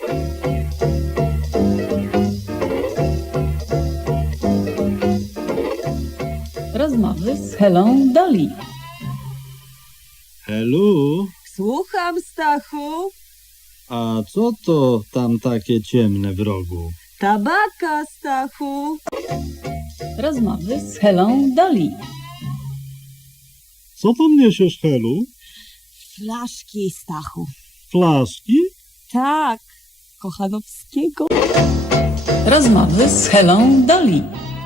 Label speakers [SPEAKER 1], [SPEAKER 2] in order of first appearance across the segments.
[SPEAKER 1] Rozmowy z Helą Dolly.
[SPEAKER 2] Helu,
[SPEAKER 3] Słucham, Stachu.
[SPEAKER 2] a co to tam takie ciemne w rogu?
[SPEAKER 3] Tabaka, Stachu.
[SPEAKER 1] Rozmowy z Helą Dolly.
[SPEAKER 2] Co tam niesiesz, Helu?
[SPEAKER 3] Flaszki, Stachu.
[SPEAKER 2] Flaszki?
[SPEAKER 3] Tak, Kochanowskiego.
[SPEAKER 1] Rozmowy z Helą Dolly.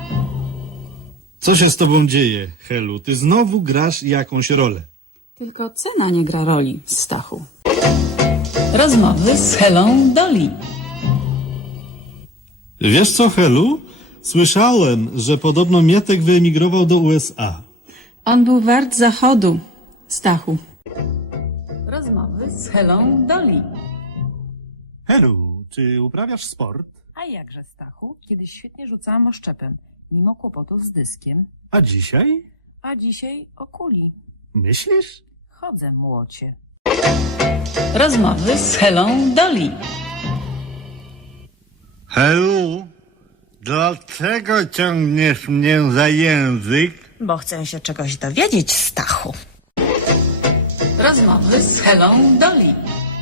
[SPEAKER 4] Co się z tobą dzieje, Helu? Ty znowu grasz jakąś rolę.
[SPEAKER 5] Tylko cena nie gra roli, Stachu.
[SPEAKER 1] Rozmowy z Helą Dolly.
[SPEAKER 4] Wiesz co, Helu? Słyszałem, że podobno Mietek wyemigrował do USA.
[SPEAKER 5] On był wart zachodu, Stachu.
[SPEAKER 1] Rozmowy z Helą Dolly.
[SPEAKER 6] Helu, czy uprawiasz sport?
[SPEAKER 7] A jakże, Stachu? Kiedyś świetnie rzucałam oszczepem, mimo kłopotów z dyskiem.
[SPEAKER 6] A dzisiaj?
[SPEAKER 7] A dzisiaj o kuli.
[SPEAKER 6] Myślisz?
[SPEAKER 7] Chodzę, młocie.
[SPEAKER 1] Rozmowy z Helą Dolly.
[SPEAKER 8] Helu, dlaczego ciągniesz mnie za język?
[SPEAKER 3] Bo chcę się czegoś dowiedzieć, Stachu.
[SPEAKER 1] Rozmowy z Helą Dolly.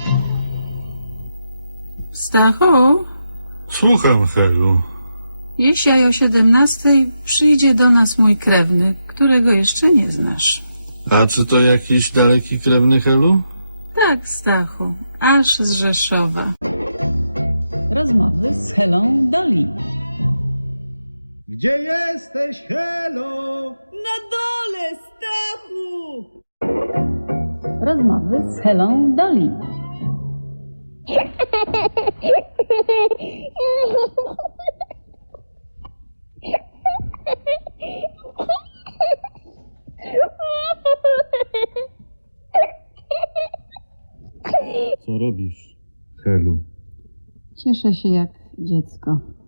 [SPEAKER 5] Stachu,
[SPEAKER 4] Słucham, Helu.
[SPEAKER 5] dzisiaj o 17:00 przyjdzie do nas mój krewny, którego jeszcze nie znasz.
[SPEAKER 4] A czy to jakiś daleki krewny, Helu?
[SPEAKER 5] Tak, Stachu, aż z Rzeszowa.
[SPEAKER 1] Rozmowy z Helą Dolly.
[SPEAKER 6] Gdzie jesteś, Helu?
[SPEAKER 3] Na dole, Stachu!
[SPEAKER 1] Rozmowy z Helą Dolly.
[SPEAKER 4] Co robisz, Helu?
[SPEAKER 5] Cieszę się jak dziecko.